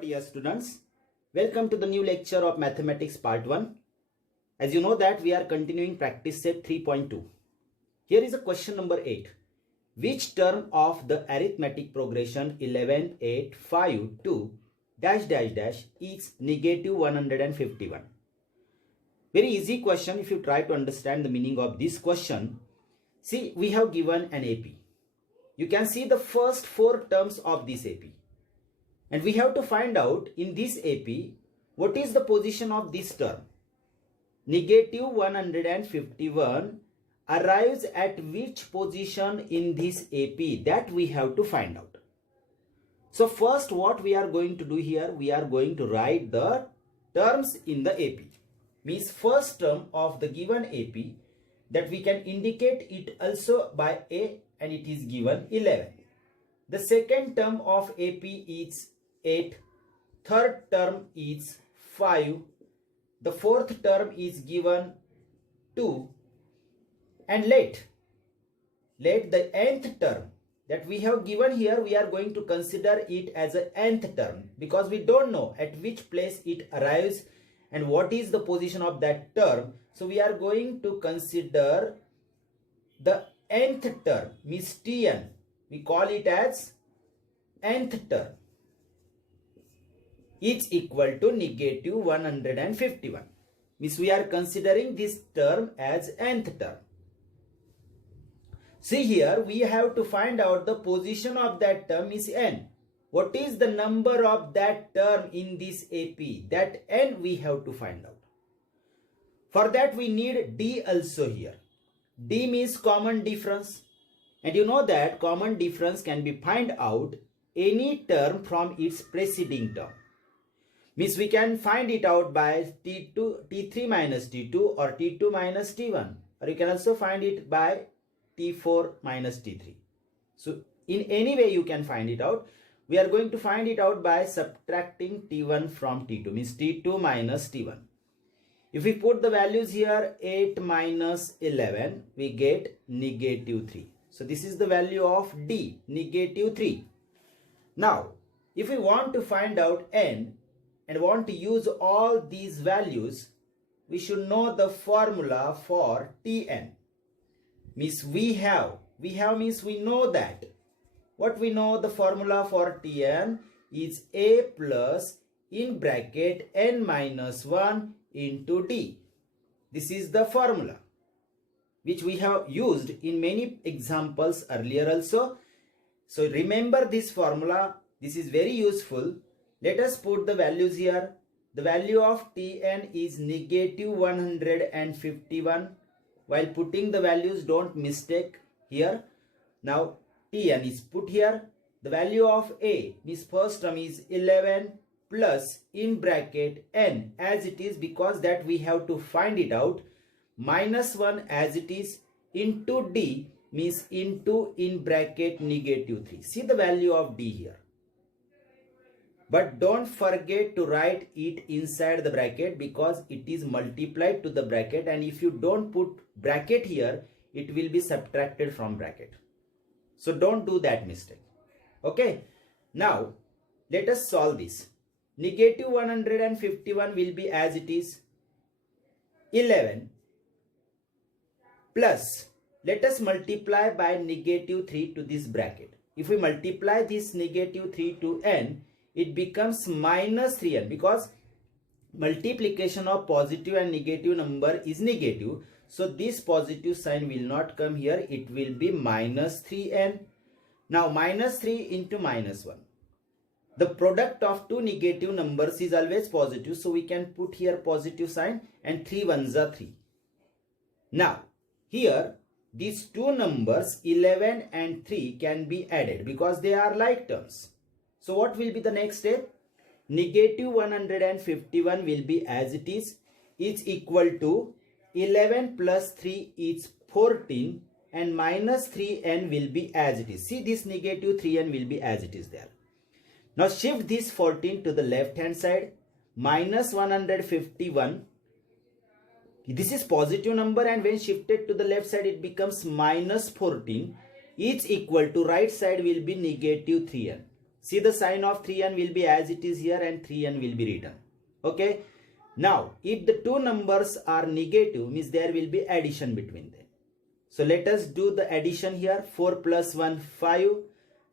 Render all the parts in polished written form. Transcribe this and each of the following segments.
dear students, welcome to the new lecture of Mathematics Part 1. As you know that we are continuing practice set 3.2. Here is a question number 8. Which term of the arithmetic progression 11, 8, 5, 2, dash dash dash is negative 151? Very easy question if you try to understand the meaning of this question. See, we have given an AP. You can see the first 4 terms of this AP. And we have to find out in this AP, what is the position of this term? Negative 151 arrives at which position in this AP? That we have to find out. So first what we are going to do here, we are going to write the terms in the AP. Means first term of the given AP, that we can indicate it also by A, and it is given 11. The second term of AP is 8, third term is 5, the fourth term is given 2, and let the nth term that we have given here, we are going to consider it as an nth term because we don't know at which place it arrives and what is the position of that term. So we are going to consider the nth term, means Tn. We call it as nth term. Is equal to negative 151. Means we are considering this term as nth term. See here, we have to find out the position of that term is n. What is the number of that term in this AP? That n we have to find out. For that we need D also here. D means common difference. And you know that common difference can be find out any term from its preceding term. Means we can find it out by T3 minus T2 or T2 minus T1. Or you can also find it by T4 minus T3. So in any way you can find it out. We are going to find it out by subtracting T1 from T2. Means T2 minus T1. If we put the values here, 8 minus 11, we get negative 3. So this is the value of D, negative 3. Now, if we want to find out n and want to use all these values, we should know the formula for Tn. Means we have means we know that. What we know, the formula for Tn is A plus in bracket n minus 1 into D. This is the formula which we have used in many examples earlier also. So remember this formula. This is very useful. Let us put the values here. The value of Tn is negative 151. While putting the values, don't mistake here. Now Tn is put here. The value of A, means first term is 11 plus in bracket n as it is, because that we have to find it out, minus 1 as it is, into D, means into in bracket negative 3. See the value of D here. But don't forget to write it inside the bracket because it is multiplied to the bracket, and if you don't put bracket here, it will be subtracted from bracket. So don't do that mistake. Okay. Now let us solve this. Negative 151 will be as it is 11 plus, let us multiply by negative 3 to this bracket. If we multiply this negative 3 to n, it becomes minus 3n, because multiplication of positive and negative number is negative. So this positive sign will not come here. It will be minus 3n. Now minus 3 into minus 1. The product of two negative numbers is always positive. So we can put here positive sign, and 3 ones are 3. Now here these two numbers 11 and 3 can be added because they are like terms. So what will be the next step? Negative 151 will be as it is equal to 11 plus 3 is 14, and minus 3n will be as it is. See, this negative 3n will be as it is there. Now shift this 14 to the left hand side. Minus 151. This is positive number, and when shifted to the left side it becomes minus 14 is equal to right side will be negative 3n. See, the sign of 3n will be as it is here and 3n will be written. Okay. Now, if the two numbers are negative, means there will be addition between them. So let us do the addition here. 4 plus 1, 5.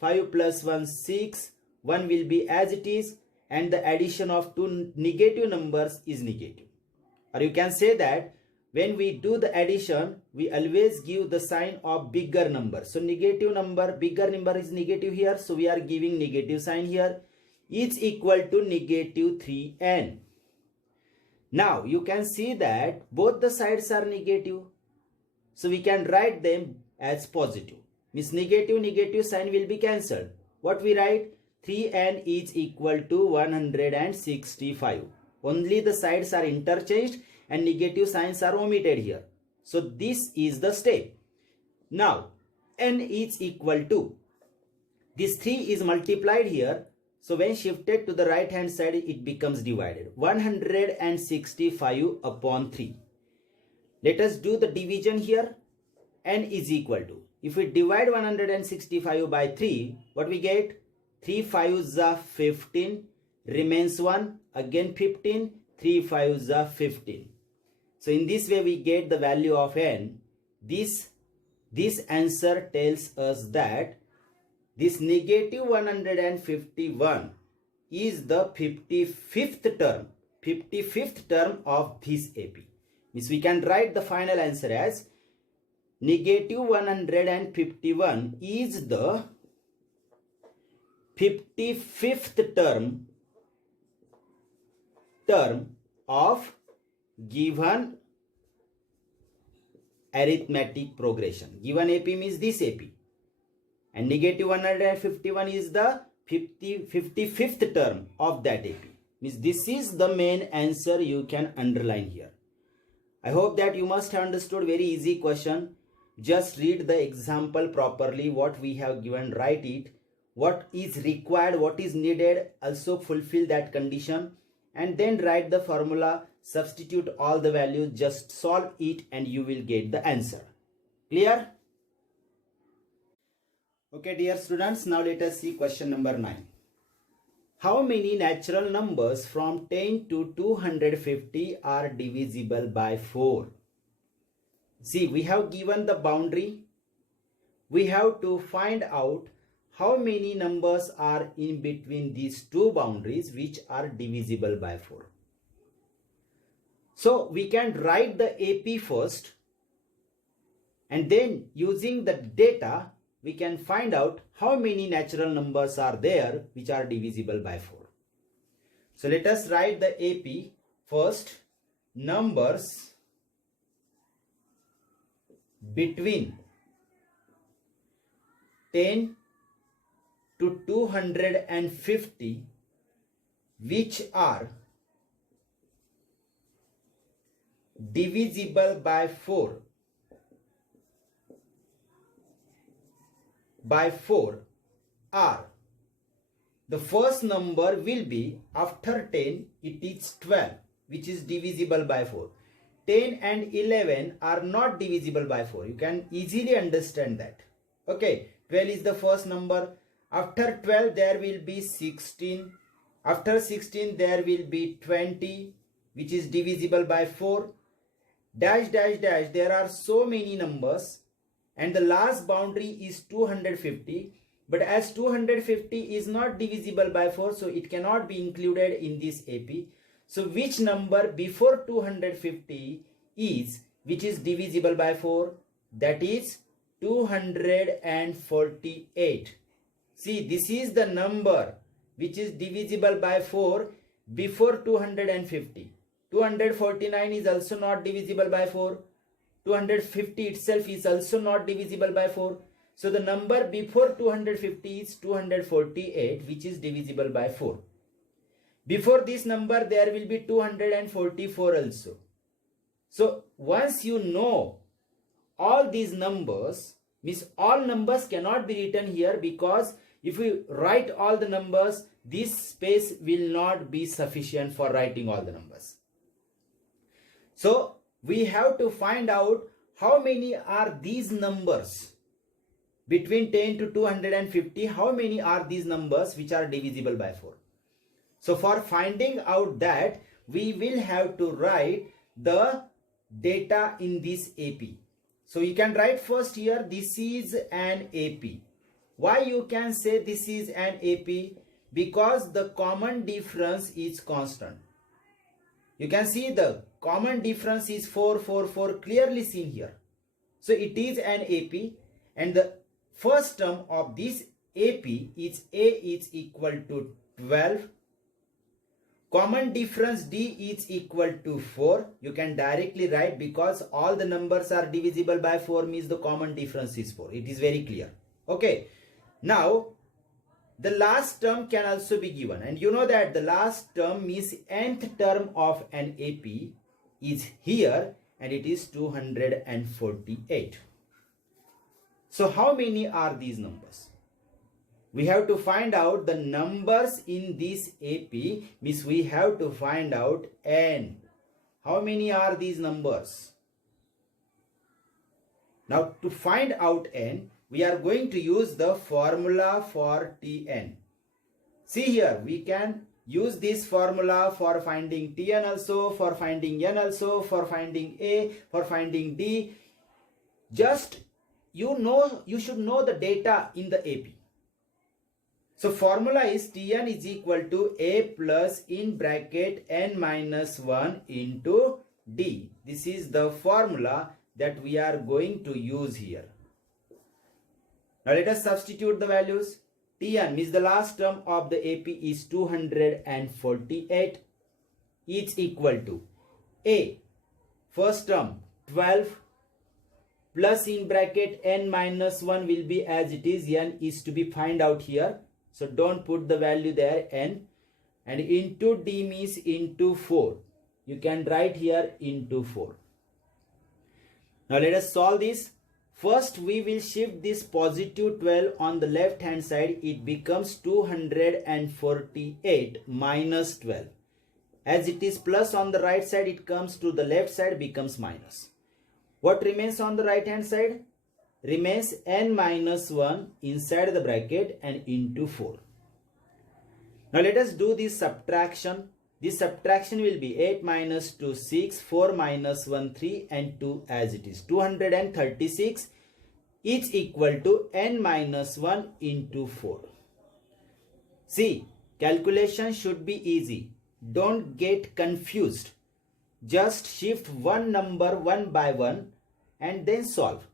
5 plus 1, 6. 1 will be as it is. And the addition of two negative numbers is negative. Or you can say that when we do the addition, we always give the sign of bigger number. So negative number, bigger number is negative here. So we are giving negative sign here. Is equal to negative 3n. Now you can see that both the sides are negative. So we can write them as positive. Means negative sign will be cancelled. What we write? 3n is equal to 165. Only the sides are interchanged and negative signs are omitted here. So this is the step. Now n is equal to, this 3 is multiplied here. So when shifted to the right hand side, it becomes divided. 165 upon 3. Let us do the division here. N is equal to, if we divide 165 by 3, what we get? 3 5s are 15, remains 1, again 15, 3 5s are 15. So in this way we get the value of n. This answer tells us that this negative 151 is the 55th term of this AP. Means we can write the final answer as negative 151 is the 55th term of given arithmetic progression. Given AP means this AP. And negative 151 is the 55th term of that AP. Means this is the main answer you can underline here. I hope that you must have understood. Very easy question. Just read the example properly. What we have given, write it. What is required, what is needed, also fulfill that condition. And then write the formula, substitute all the values, just solve it and you will get the answer. Clear? Okay dear students, now let us see question number 9. How many natural numbers from 10 to 250 are divisible by 4? See, we have given the boundary. We have to find out how many numbers are in between these two boundaries which are divisible by 4. So we can write the AP first and then using the data we can find out how many natural numbers are there which are divisible by 4. So let us write the AP first. Numbers between 10 to 250 which are divisible by 4 are, the first number will be, after 10 it is 12 which is divisible by 4. 10 and 11 are not divisible by 4. You can easily understand that. Okay, 12 is the first number. After 12 there will be 16. After 16 there will be 20 which is divisible by 4. Dash dash dash, there are so many numbers and the last boundary is 250. But as 250 is not divisible by 4, so it cannot be included in this AP. So which number before 250 is, which is divisible by 4? That is 248. See, this is the number which is divisible by 4 before 250. 249 is also not divisible by 4. 250 itself is also not divisible by 4. So the number before 250 is 248 which is divisible by 4. Before this number there will be 244 also. So once you know all these numbers, means all numbers cannot be written here, because if we write all the numbers, this space will not be sufficient for writing all the numbers. So we have to find out how many are these numbers between 10 to 250, how many are these numbers which are divisible by 4? So for finding out that, we will have to write the data in this AP. So you can write first here, this is an AP. Why you can say this is an AP? Because the common difference is constant. You can see the common difference is 4, 4, 4, clearly seen here. So it is an AP, and the first term of this AP is A is equal to 12. Common difference D is equal to 4. You can directly write, because all the numbers are divisible by 4 means the common difference is 4. It is very clear. Okay. Now, the last term can also be given. And you know that the last term means nth term of an AP is here, and it is 248. So how many are these numbers? We have to find out the numbers in this AP, means we have to find out n. How many are these numbers? Now to find out n, we are going to use the formula for Tn. See here, we can use this formula for finding Tn also, for finding n also, for finding A, for finding D. Just you should know the data in the AP. So formula is Tn is equal to A plus in bracket n minus 1 into D. This is the formula that we are going to use here. Now let us substitute the values. Tn means the last term of the AP is 248 is equal to A, first term 12 plus in bracket n minus 1 will be as it is, n is to be find out here. So don't put the value there, n, and into D means into 4. You can write here into 4. Now let us solve this. First we will shift this positive 12 on the left hand side. It becomes 248 minus 12. As it is plus on the right side, it comes to the left side, becomes minus. What remains on the right hand side? Remains n minus 1 inside the bracket and into 4. Now let us do this subtraction. This subtraction will be 8 minus 2, 6, 4 minus 1, 3 and 2 as it is. 236 is equal to n minus 1 into 4. See, calculation should be easy. Don't get confused. Just shift one number one by one and then solve.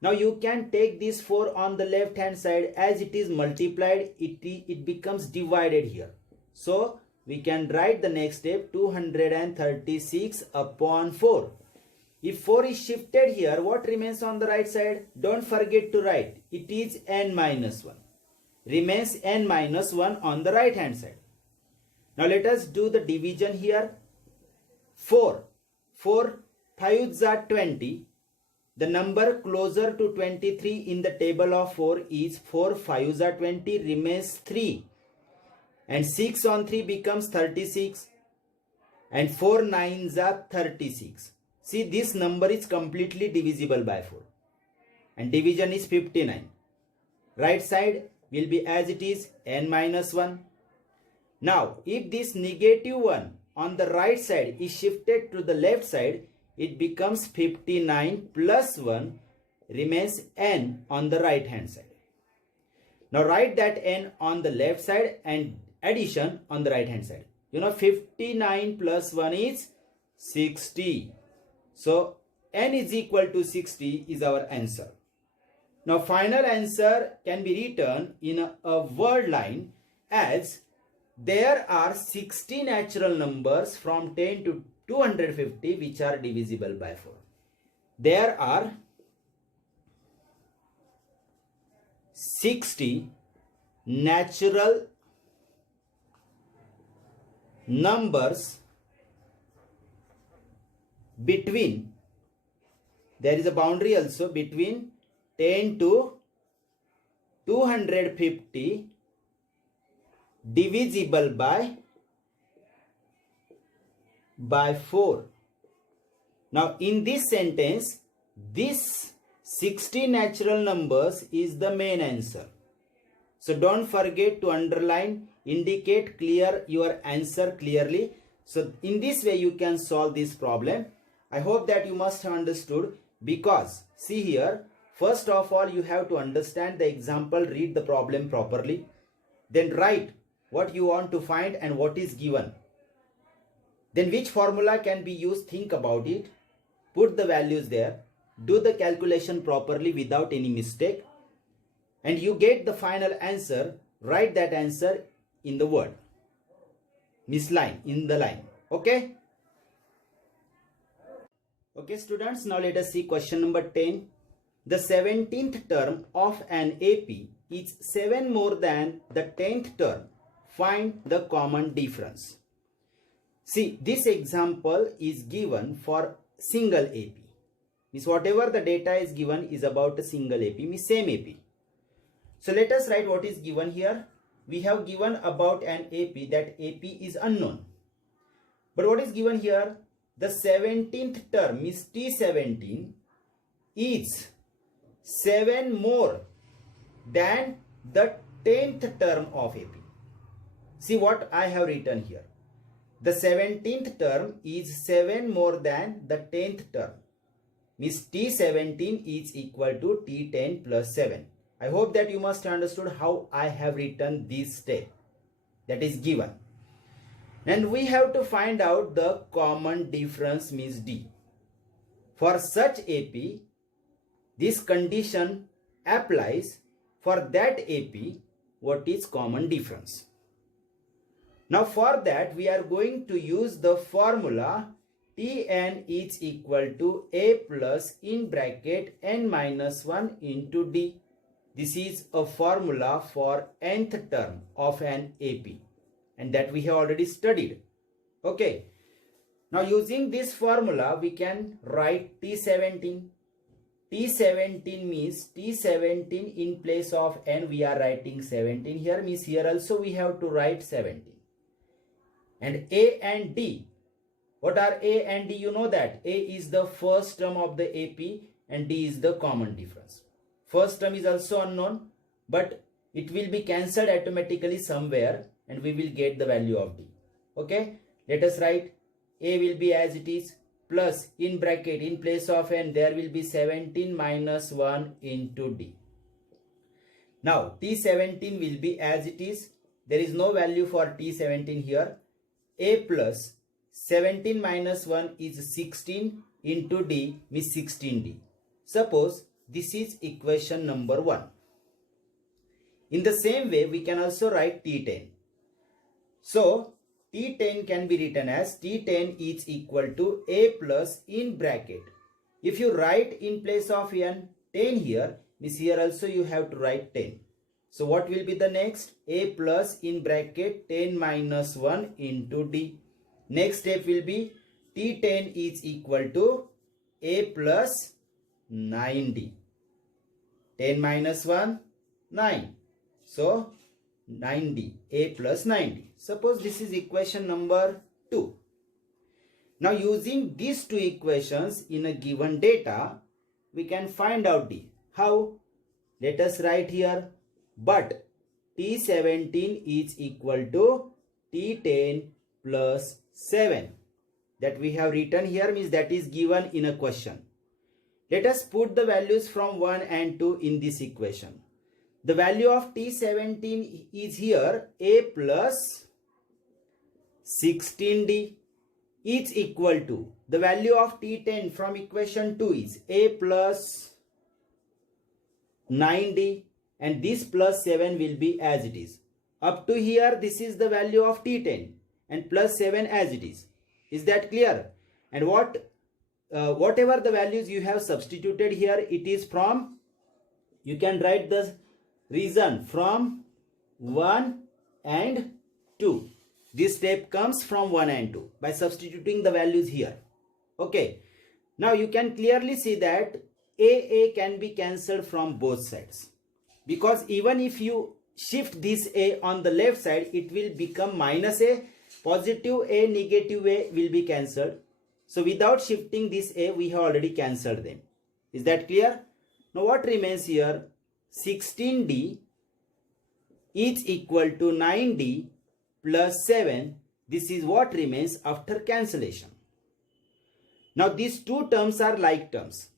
Now you can take this 4 on the left hand side, as it is multiplied, it becomes divided here. So we can write the next step, 236 upon 4. If 4 is shifted here, what remains on the right side? Don't forget to write. It is n minus 1. Remains n minus 1 on the right hand side. Now let us do the division here. 4 5s are 20. The number closer to 23 in the table of 4 is 4 5s are 20, remains 3. And 6 on 3 becomes 36. And 4 9s are 36. See, this number is completely divisible by 4. And division is 59. Right side will be as it is, n minus 1. Now, if this negative 1 on the right side is shifted to the left side, it becomes 59 plus 1, remains n on the right hand side. Now write that n on the left side and addition on the right hand side. 59 plus 1 is 60. So n is equal to 60 is our answer. Now final answer can be written in a word line as there are 60 natural numbers from 10 to 250 which are divisible by 4. There are 60 natural numbers between, there is a boundary also, between 10 to 250 divisible by 4. Now in this sentence, this 60 natural numbers is the main answer. So don't forget to underline, indicate clear your answer clearly. So in this way you can solve this problem. I hope that you must have understood, because see here, first of all you have to understand the example, read the problem properly, then write what you want to find and what is given. Then which formula can be used, think about it, put the values there, do the calculation properly without any mistake, and you get the final answer. Write that answer in the word, misline, in the line. Okay? Okay students, now let us see question number 10. The 17th term of an AP is 7 more than the 10th term. Find the common difference. See, this example is given for single AP. Means whatever the data is given is about a single AP, means same AP. So let us write what is given here. We have given about an AP, that AP is unknown. But what is given here? The 17th term, means T17, is 7 more than the 10th term of AP. See what I have written here. The 17th term is 7 more than the 10th term. Means T17 is equal to T10 plus 7. I hope that you must have understood how I have written this step that is given. And we have to find out the common difference, means D. For such AP, this condition applies. For that AP, what is common difference? Now for that we are going to use the formula Tn is equal to A plus in bracket n minus 1 into D. This is a formula for nth term of an AP, and that we have already studied. Okay. Now using this formula we can write T17. T17 means T17 in place of n we are writing 17 here, means here also we have to write 17. And A and D. What are A and D? You know that A is the first term of the AP and D is the common difference. First term is also unknown, but it will be cancelled automatically somewhere and we will get the value of D. Okay, let us write A will be as it is, plus in bracket in place of n there will be 17 minus 1 into D. Now T17 will be as it is. There is no value for T17 here. A plus 17 minus 1 is 16 into D, means 16D. Suppose this is equation number 1. In the same way we can also write T10. So T10 can be written as T10 is equal to A plus in bracket. If you write in place of n 10 here, means here also you have to write 10. So what will be the next? A plus in bracket 10 minus 1 into D. Next step will be T10 is equal to A plus 9D. 10 minus 1, 9. So 9D, A plus 9D. Suppose this is equation number 2. Now using these two equations in a given data, we can find out D. How? Let us write here. But T17 is equal to T10 plus 7. That we have written here, means that is given in a question. Let us put the values from 1 and 2 in this equation. The value of T17 is here A plus 16D is equal to the value of T10 from equation 2 is A plus 9D, and this plus 7 will be as it is. Up to here this is the value of T10 and plus 7 as it is. Is that clear? And whatever the values you have substituted here, it is from, you can write the reason from 1 and 2. This step comes from 1 and 2 by substituting the values here. Okay. Now you can clearly see that A can be cancelled from both sides. Because even if you shift this A on the left side, it will become minus A. Positive A, negative A will be cancelled. So without shifting this A, we have already cancelled them. Is that clear? Now what remains here? 16d is equal to 9d plus 7. This is what remains after cancellation. Now these two terms are like terms.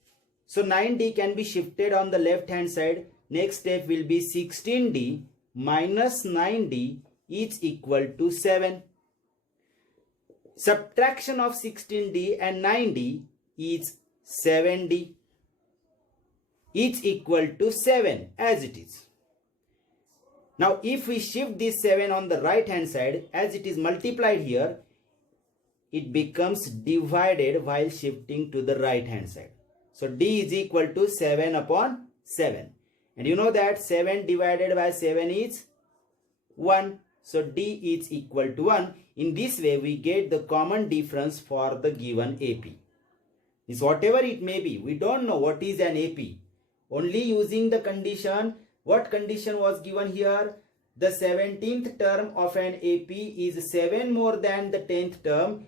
So 9d can be shifted on the left hand side. Next step will be 16d minus 9d is equal to 7. Subtraction of 16d and 9d is 7d. Is equal to 7 as it is. Now if we shift this 7 on the right hand side, as it is multiplied here, it becomes divided while shifting to the right hand side. So d is equal to 7 upon 7. And you know that 7 divided by 7 is 1. So d is equal to 1. In this way we get the common difference for the given AP. Is whatever it may be, we don't know what is an AP. Only using the condition. What condition was given here? The 17th term of an AP is 7 more than the 10th term.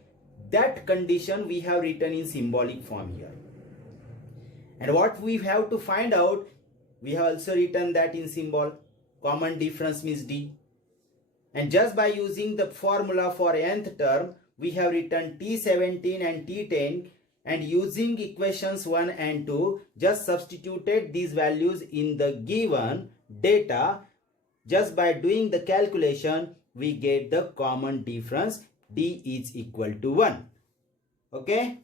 That condition we have written in symbolic form here. And what we have to find out, we have also written that in symbol. Common difference means D. And just by using the formula for nth term, we have written T17 and T10, and using equations 1 and 2, just substituted these values in the given data. Just by doing the calculation, we get the common difference. D is equal to 1. Okay.